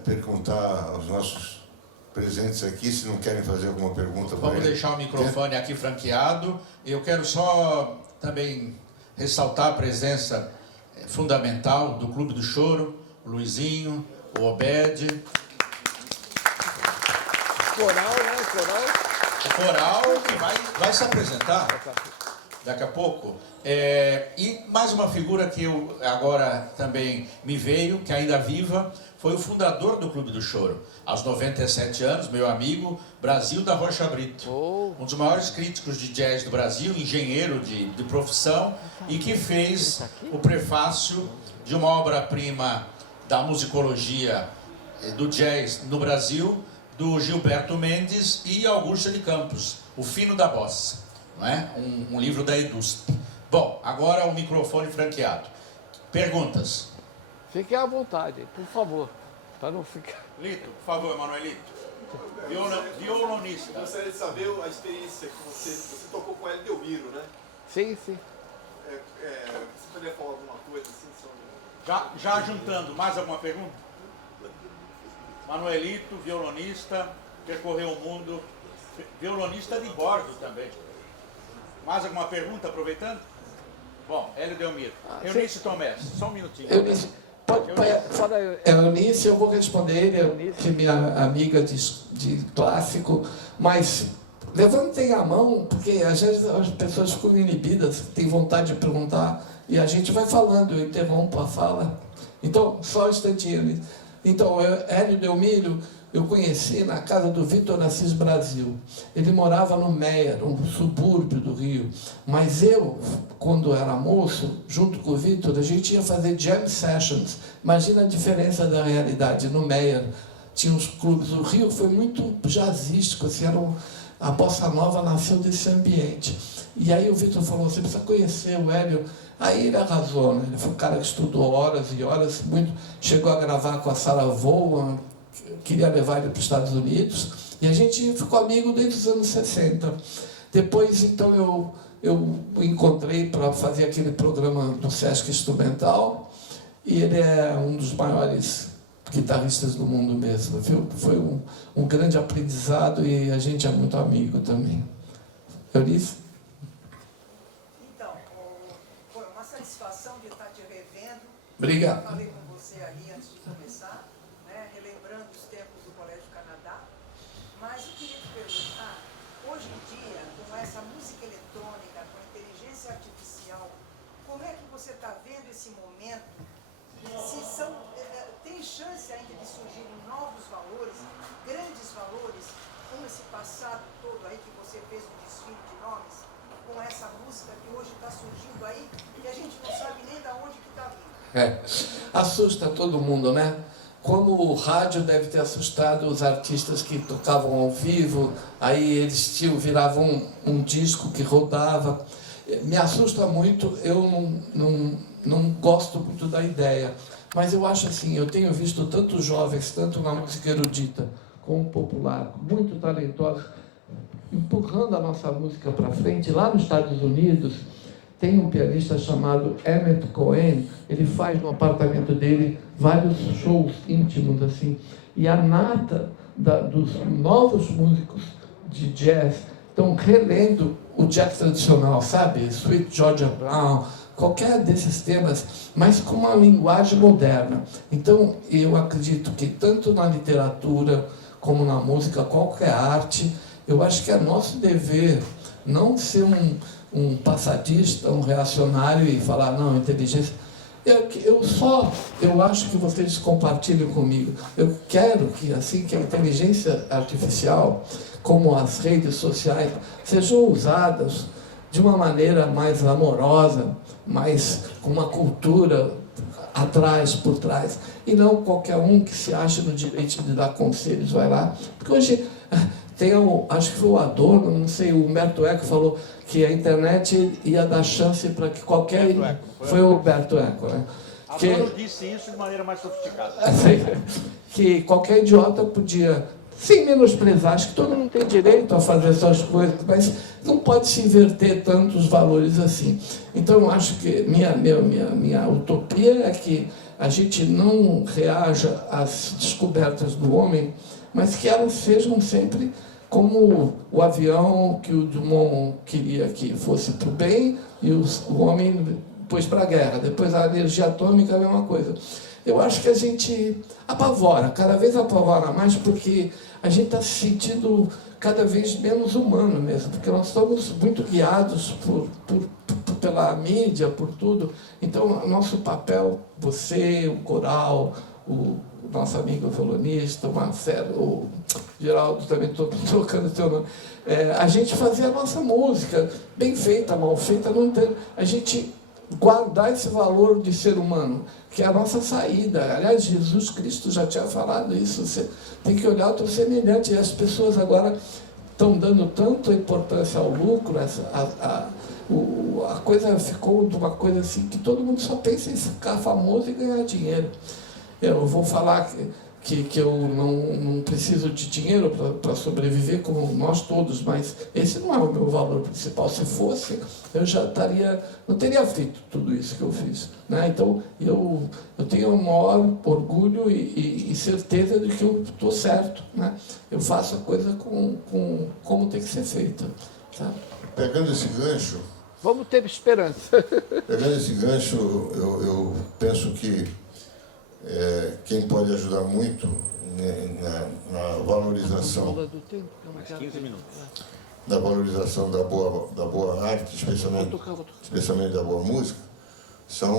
perguntar aos nossos presentes aqui, se não querem fazer alguma pergunta. Vamos deixar o microfone aqui franqueado. Eu quero só também ressaltar a presença fundamental do Clube do Choro, o Luizinho, o Obed. Coral, né? Coral. O coral que vai se apresentar daqui a pouco. E mais uma figura que eu agora também me veio, que ainda viva, foi o fundador do Clube do Choro. Aos 97 anos, meu amigo Brasil da Rocha Brito. Um dos maiores críticos de jazz do Brasil, engenheiro de profissão, e que fez o prefácio de uma obra-prima da musicologia do jazz no Brasil, do Gilberto Mendes e Augusto de Campos, O Fino da Bossa, não é? Um livro da EDUSP. Bom, agora o microfone franqueado. Perguntas? Fiquem à vontade, por favor, para não ficar... Lito, por favor, Manuelito. Violonista. Eu gostaria de saber a experiência que você tocou com Hélio Delmiro, né? Sim, sim. Você poderia falar alguma coisa assim sobre... Já juntando, mais alguma pergunta? Manuelito, violonista, percorreu o mundo, violonista de bordo também. Mais alguma pergunta, aproveitando? Bom, Hélio Delmiro. Eunice Tomé, só um minutinho. Eunice, Eunice, eu vou responder, ele é minha amiga de clássico, mas levantem a mão, porque às vezes as pessoas ficam inibidas, têm vontade de perguntar, e a gente vai falando, eu interrompo a fala. Então, só um instantinho. Então, Hélio Delmiro, eu conheci na casa do Vitor Assis Brasil. Ele morava no Meier, um subúrbio do Rio. Mas eu, quando era moço, junto com o Vitor, a gente ia fazer jam sessions. Imagina a diferença da realidade. No Meier tinha uns clubes. O Rio foi muito jazzístico, assim, a bossa nova nasceu desse ambiente. E aí o Vitor falou, você precisa conhecer o Hélio. Aí ele arrasou, né? Ele foi um cara que estudou horas e horas, chegou a gravar com a Sarah Vaughan, queria levar ele para os Estados Unidos, e a gente ficou amigo desde os anos 60. Depois, então, eu encontrei para fazer aquele programa do Sesc Instrumental, e ele é um dos maiores guitarristas do mundo mesmo, viu? Foi um grande aprendizado e a gente é muito amigo também. Eunice? Então, foi uma satisfação de estar te revendo. Obrigado. Eu falei com você ali antes de começar, né, relembrando os tempos do Colégio Canadá. Mas eu queria te perguntar, hoje em dia, com essa música eletrônica, com a inteligência artificial, como é que você está vendo esse momento? Se tem chance ainda de surgirem novos valores, grandes valores, como esse passado todo aí que você fez um desfile de nomes, com essa música que hoje está surgindo aí, e a gente não sabe nem de onde que está vindo. Assusta todo mundo, né? como o rádio deve ter assustado os artistas que tocavam ao vivo, aí eles viravam um disco que rodava. Me assusta muito, eu não gosto muito da ideia. Mas eu acho assim, eu tenho visto tantos jovens, tanto na música erudita como popular, muito talentosos, empurrando a nossa música para frente. Lá nos Estados Unidos, tem um pianista chamado Emmett Cohen, ele faz no apartamento dele vários shows íntimos, assim, e a nata dos novos músicos de jazz estão relendo o jazz tradicional, sabe? Sweet Georgia Brown, qualquer desses temas, mas com uma linguagem moderna. Então, eu acredito que tanto na literatura como na música, qualquer arte, eu acho que é nosso dever não ser um passadista, um reacionário e falar, não, inteligência. Eu acho que vocês compartilham comigo. Eu quero que, assim, que a inteligência artificial, como as redes sociais, sejam usadas de uma maneira mais amorosa, mais com uma cultura atrás, por trás, e não qualquer um que se acha no direito de dar conselhos vai lá. Porque hoje tem, acho que foi o Adorno, não sei, o Humberto Eco falou que a internet ia dar chance para que qualquer... Foi o Humberto Eco, né? Adorno disse isso de maneira mais sofisticada. Que qualquer idiota podia, sem menosprezar, acho que todo mundo tem direito a fazer essas coisas, mas não pode se inverter tantos valores assim. Então, eu acho que minha utopia é que a gente não reaja às descobertas do homem, mas que elas sejam sempre como o avião que o Dumont queria que fosse para o bem e o homem pôs para a guerra. Depois a energia atômica é a mesma coisa. Eu acho que a gente apavora, cada vez apavora mais, porque a gente está se sentindo cada vez menos humano mesmo, porque nós estamos muito guiados pela mídia, por tudo. Então, nosso papel, você, o coral, o nosso amigo violonista, o Marcelo, o Geraldo, também estou trocando o teu nome, a gente fazer a nossa música, bem feita, mal feita, não tem, a gente guardar esse valor de ser humano, que é a nossa saída. Aliás, Jesus Cristo já tinha falado isso, você tem que olhar o teu semelhante, e as pessoas agora estão dando tanta importância ao lucro, a coisa ficou de uma coisa assim, que todo mundo só pensa em ficar famoso e ganhar dinheiro. Eu vou falar que eu não preciso de dinheiro para sobreviver, como nós todos, mas esse não é o meu valor principal. Se fosse, eu já não teria feito tudo isso que eu fiz, né? Então, eu tenho o maior orgulho e certeza de que eu estou certo, né? Eu faço a coisa como tem que ser feita, sabe? Pegando esse gancho... Vamos ter esperança. Pegando esse gancho, eu penso que quem pode ajudar muito na valorização, 15 minutos. da valorização da boa arte, especialmente da boa música, são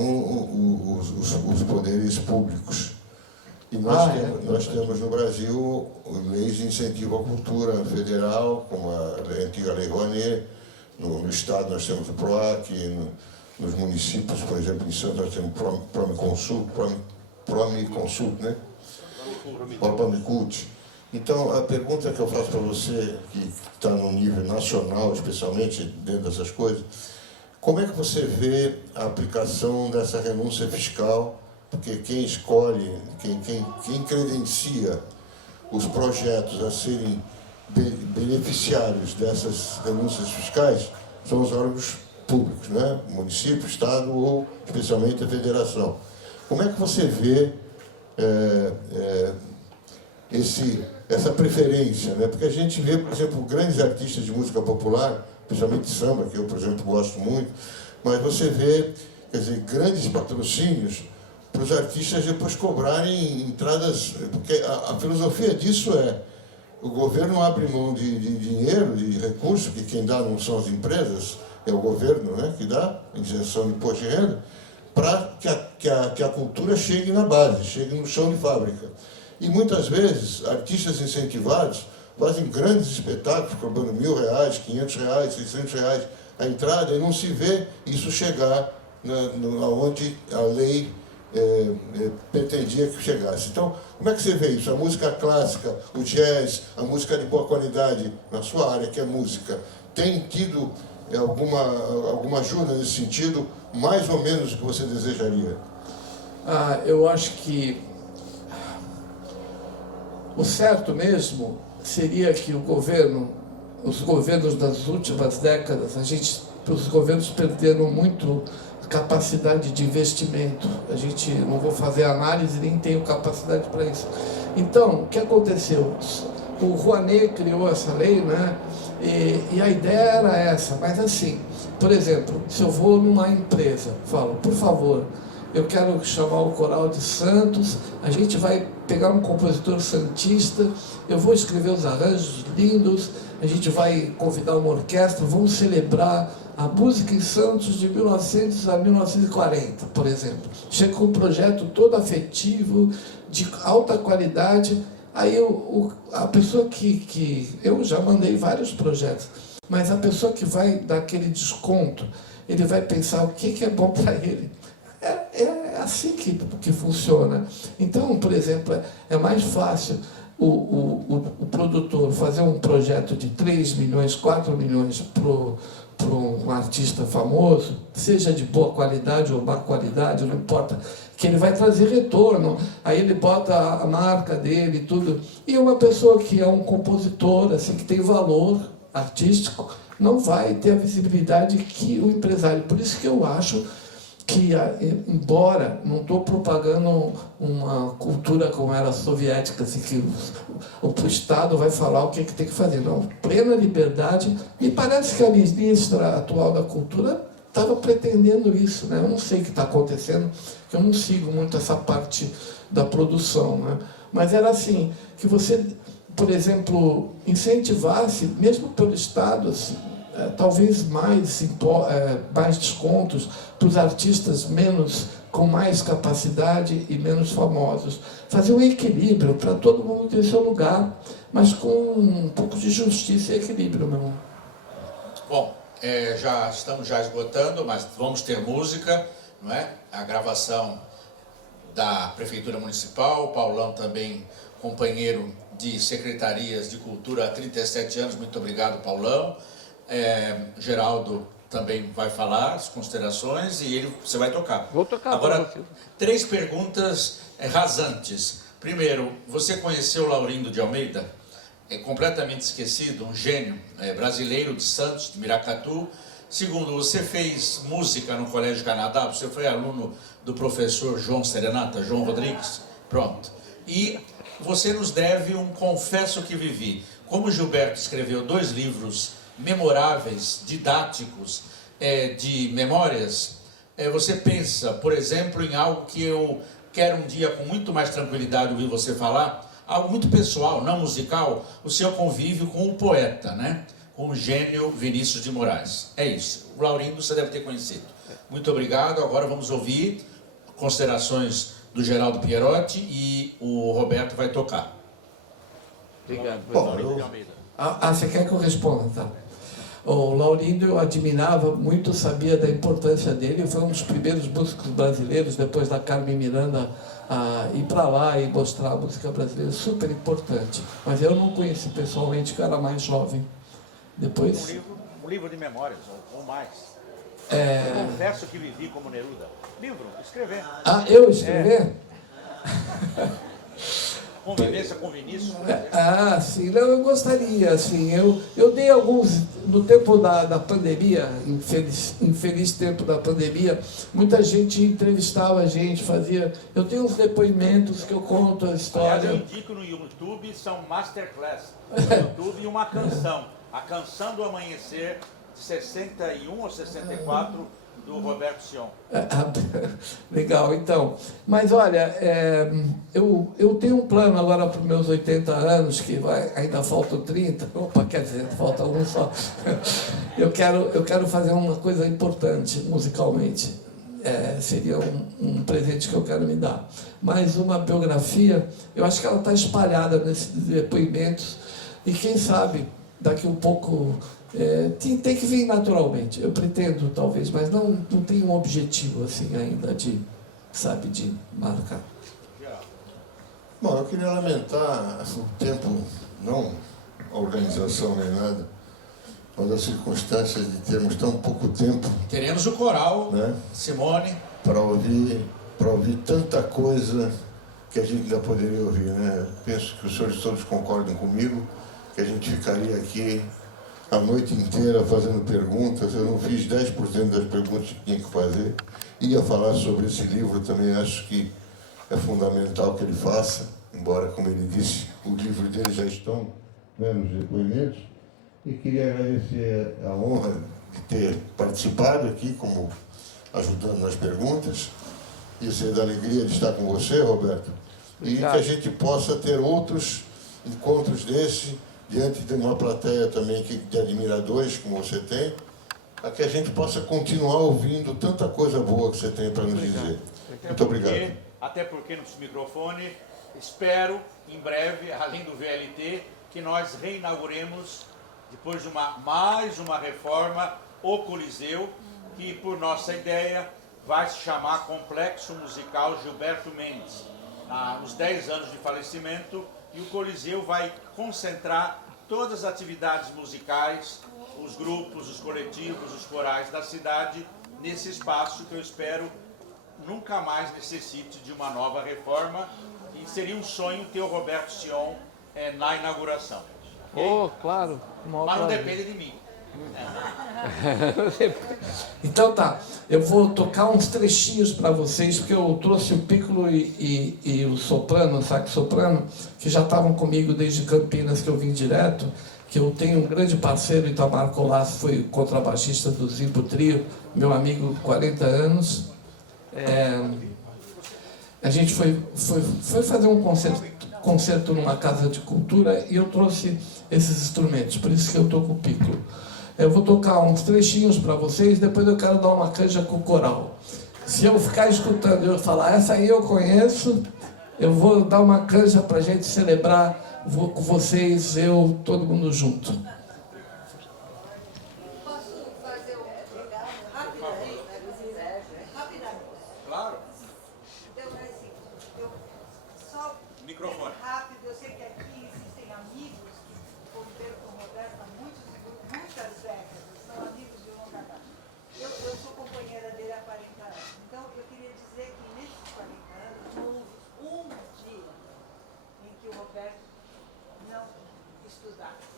os poderes públicos. E nós temos no Brasil leis de incentivo à cultura federal, como a antiga Lei Rouanet. No Estado nós temos o PROAC, nos municípios, por exemplo, em Santos nós temos Promiconsult, né? Promicult. Então, a pergunta que eu faço para você, que está no nível nacional, especialmente dentro dessas coisas, como é que você vê a aplicação dessa renúncia fiscal? Porque quem escolhe, quem credencia os projetos a serem beneficiários dessas renúncias fiscais são os órgãos públicos, né? Município, Estado ou especialmente a Federação. Como é que você vê essa preferência, né? Porque a gente vê, por exemplo, grandes artistas de música popular, principalmente samba, que eu, por exemplo, gosto muito, mas você vê, quer dizer, grandes patrocínios para os artistas depois cobrarem entradas, porque a filosofia disso o governo abre mão de dinheiro, de recursos, que quem dá não são as empresas, é o governo, né, que dá isenção de imposto de renda, para que a cultura chegue na base, chegue no chão de fábrica. E muitas vezes, artistas incentivados fazem grandes espetáculos, cobrando R$1.000, R$500, R$600 a entrada, e não se vê isso chegar onde a lei pretendia que chegasse. Então, como é que você vê isso? A música clássica, o jazz, a música de boa qualidade, na sua área, que é música, tem tido alguma ajuda nesse sentido, mais ou menos o que você desejaria? Eu acho que o certo mesmo seria que os governos das últimas décadas, os governos perderam muito capacidade de investimento. A gente não vou fazer análise, nem tenho capacidade para isso. Então, o que aconteceu? O Rouanet criou essa lei, né? E a ideia era essa, mas assim, por exemplo, se eu vou numa empresa, falo, por favor, eu quero chamar o Coral de Santos, a gente vai pegar um compositor santista, eu vou escrever os arranjos lindos, a gente vai convidar uma orquestra, vamos celebrar a música em Santos de 1900 a 1940, por exemplo. Chega com um projeto todo afetivo, de alta qualidade. Aí a pessoa eu já mandei vários projetos, mas a pessoa que vai dar aquele desconto, ele vai pensar o que é bom para ele. É assim que funciona. Então, por exemplo, é mais fácil o produtor fazer um projeto de 3 milhões, 4 milhões para um artista famoso, seja de boa qualidade ou má qualidade, não importa, que ele vai trazer retorno, aí ele bota a marca dele e tudo. E uma pessoa que é um compositor, assim, que tem valor artístico, não vai ter a visibilidade que o empresário. Por isso que eu acho que, embora não estou propagando uma cultura como era a soviética, assim, que o Estado vai falar o que tem que fazer. Não, plena liberdade. E parece que a ministra atual da Cultura estava pretendendo isso, né? Eu não sei o que está acontecendo, porque eu não sigo muito essa parte da produção, né? Mas era assim, que você, por exemplo, incentivasse, mesmo pelo Estado, assim, talvez mais descontos para os artistas com mais capacidade e menos famosos. Fazer um equilíbrio para todo mundo ter seu lugar, mas com um pouco de justiça e equilíbrio, meu irmão. Bom, estamos já esgotando, mas vamos ter música, não é? A gravação da Prefeitura Municipal, Paulão também companheiro de secretarias de cultura há 37 anos, muito obrigado, Paulão. Geraldo também vai falar as considerações e você vai tocar. Vou tocar. Agora, 3 perguntas rasantes. Primeiro, você conheceu Laurindo de Almeida? É completamente esquecido, um gênio brasileiro de Santos, de Miracatu. Segundo, você fez música no Colégio Canadá? Você foi aluno do professor João Serenata, João Rodrigues? Pronto. E você nos deve um Confesso que Vivi. Como Gilberto escreveu 2 livros memoráveis, didáticos, de memórias, você pensa, por exemplo, em algo que eu quero um dia com muito mais tranquilidade ouvir você falar, algo muito pessoal, não musical, o seu convívio com o poeta, né? Com o gênio Vinícius de Moraes. É isso. O Laurindo você deve ter conhecido. Muito obrigado. Agora vamos ouvir considerações do Geraldo Pierotti e o Roberto vai tocar. Obrigado. Você quer que eu responda, tá? O Laurindo eu admirava muito, sabia da importância dele, foi um dos primeiros músicos brasileiros, depois da Carmen Miranda, a ir para lá e mostrar a música brasileira, super importante. Mas eu não conheci pessoalmente, que eu era mais jovem. Depois... Um livro de memórias, ou mais. Confesso que vivi como Neruda. Livro, escrever. Eu escrever? Convivência com Vinícius. Sim, não, eu gostaria, assim, eu dei alguns, no tempo da pandemia, infeliz tempo da pandemia, muita gente entrevistava a gente, eu tenho uns depoimentos que eu conto a história. Eu indico no YouTube, são masterclass, no YouTube, e uma canção, a Canção do Amanhecer, 61 ou 64, do Roberto Sion. Legal, então. Mas olha, eu tenho um plano agora para os meus 80 anos, que ainda faltam 30, quer dizer, falta um só. Eu quero fazer uma coisa importante musicalmente. Seria um presente que eu quero me dar. Mas uma biografia, eu acho que ela está espalhada nesses depoimentos, e quem sabe, daqui um pouco... tem que vir naturalmente, eu pretendo talvez, mas não tenho um objetivo assim ainda de sabe, de marcar. Bom, eu queria lamentar o tempo, não a organização nem nada, mas as circunstâncias de termos tão pouco tempo, Teremos o coral, né, Simone. para ouvir tanta coisa que a gente ainda poderia ouvir, né? Penso que os senhores todos concordam comigo, que a gente ficaria aqui a noite inteira fazendo perguntas. Eu não fiz 10% das perguntas que tinha que fazer. Ia falar sobre esse livro também, acho que é fundamental que ele faça, embora, como ele disse, o livro dele já estão, né, nos depoimentos. E queria agradecer a honra de ter participado aqui, como ajudando nas perguntas. E ser da alegria de estar com você, Roberto. E que a gente possa ter outros encontros desse, diante de uma plateia também de admiradores, como você tem, para que a gente possa continuar ouvindo tanta coisa boa que você tem para nos dizer. Muito obrigado. Até porque, no microfone, espero, em breve, além do VLT, que nós reinauguremos, depois de mais uma reforma, o Coliseu, que, por nossa ideia, vai se chamar Complexo Musical Gilberto Mendes. Nos 10 anos de falecimento, e o Coliseu vai concentrar todas as atividades musicais, os grupos, os coletivos, os corais da cidade, nesse espaço que eu espero nunca mais necessite de uma nova reforma, e seria um sonho ter o Roberto Sion na inauguração. Okay? Oh, claro. Mas não depende de mim. Então tá, eu vou tocar uns trechinhos para vocês, porque eu trouxe o pícolo e o soprano, o sax soprano, que já estavam comigo desde Campinas, que eu vim direto, que eu tenho um grande parceiro, Itamar Colasso, foi contrabaixista do Zimbo Trio, meu amigo, 40 anos. A gente foi fazer um concerto numa casa de cultura e eu trouxe esses instrumentos, por isso que eu estou com o pícolo. Eu vou tocar uns trechinhos para vocês, depois eu quero dar uma canja com o coral. Se eu ficar escutando e eu falar, essa aí eu conheço, eu vou dar uma canja para a gente celebrar, vou com vocês, eu, todo mundo junto. Posso fazer rapidamente? Claro. Então, assim, só Microfone. rápido, eu sei que aqui existem amigos que conviveram com o Roberto há muitas décadas, são amigos de longa data. Eu sou companheira dele há 40 anos, então eu queria dizer que nesses 40 anos não houve um dia em que o Roberto não estudasse.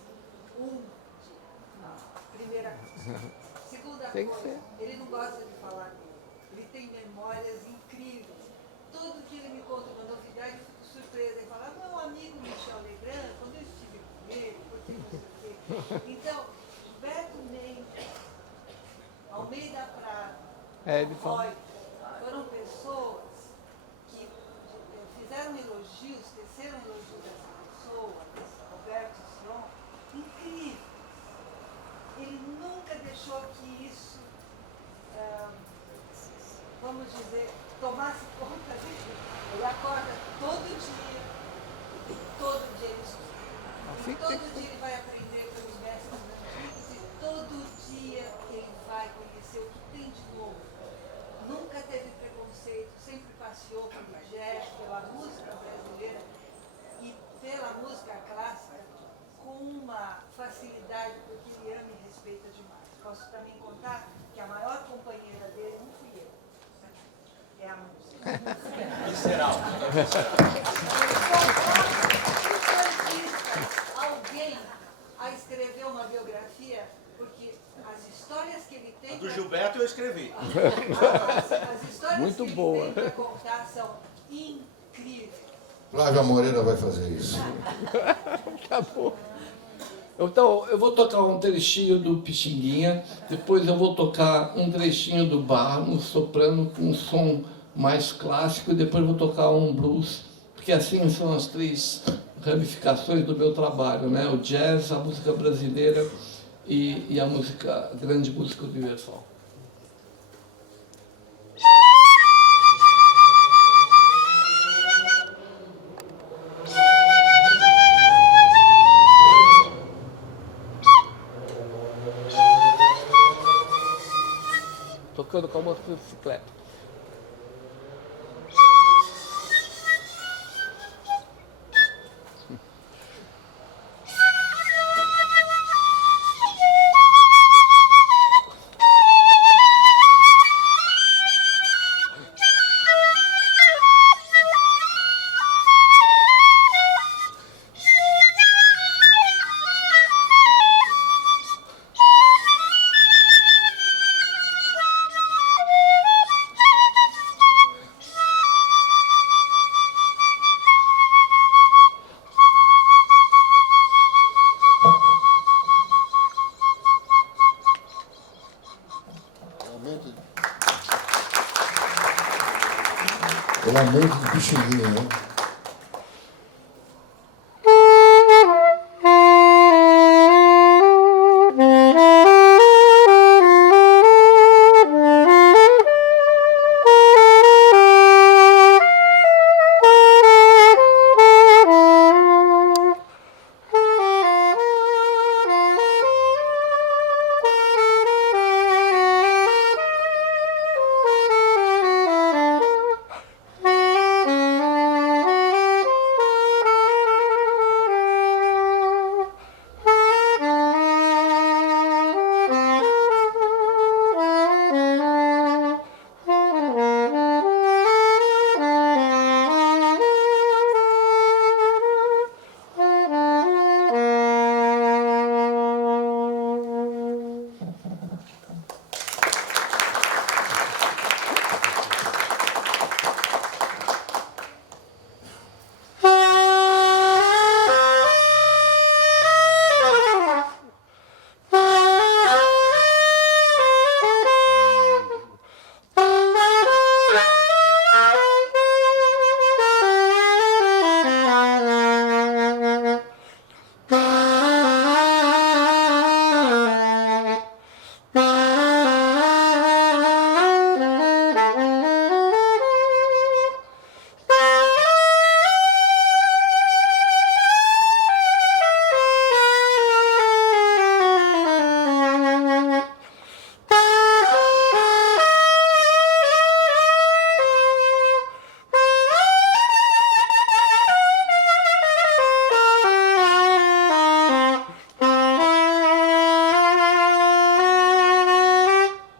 Um dia. Não. Primeira coisa. Segunda coisa, ele não gosta de falar dele. Ele tem memórias incríveis. Todo dia ele me conta uma novidade, eu fico surpresa. Ele fala, meu amigo Michel Legrand, quando eu estive com ele, porque não sei o quê. Então, Beto Mendes, Almeida Prado, Roy, foram pessoas que fizeram elogios, teceram elogios dessa pessoa, desse Roberto Sion, incrível. Ele nunca deixou que isso, vamos dizer, tomasse conta dele. Ele acorda todo dia ele estuda. E todo dia ele vai aprender pelos mestres antigos e todo dia ele vai conhecer o que tem de novo. Nunca teve preconceito, sempre passeou pelo jazz, pela música brasileira e pela música clássica com uma facilidade, porque ele ama e respeita demais. Posso também contar que a maior companheira dele não fui eu, é a música. Visceral. Alguém a escrever uma biografia, porque as histórias que ele tem... A do Gilberto eu escrevi. As histórias Muito que boa. ele tem para contar são incríveis. Flávia Moreira vai fazer isso. Tá bom. Então, eu vou tocar um trechinho do Pixinguinha, depois eu vou tocar um trechinho do Bar, no soprano, com um som mais clássico, e depois eu vou tocar um blues, porque assim são as três ramificações do meu trabalho, né? O jazz, a música brasileira e a grande música universal. Tocando com a motocicleta. O lamento do Pixinguinha, né?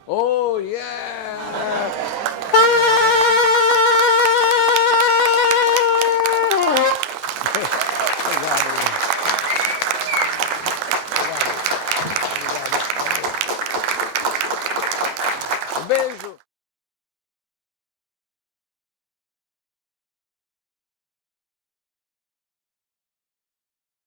Oh, yeah! Obrigado. Obrigado. Um beijo.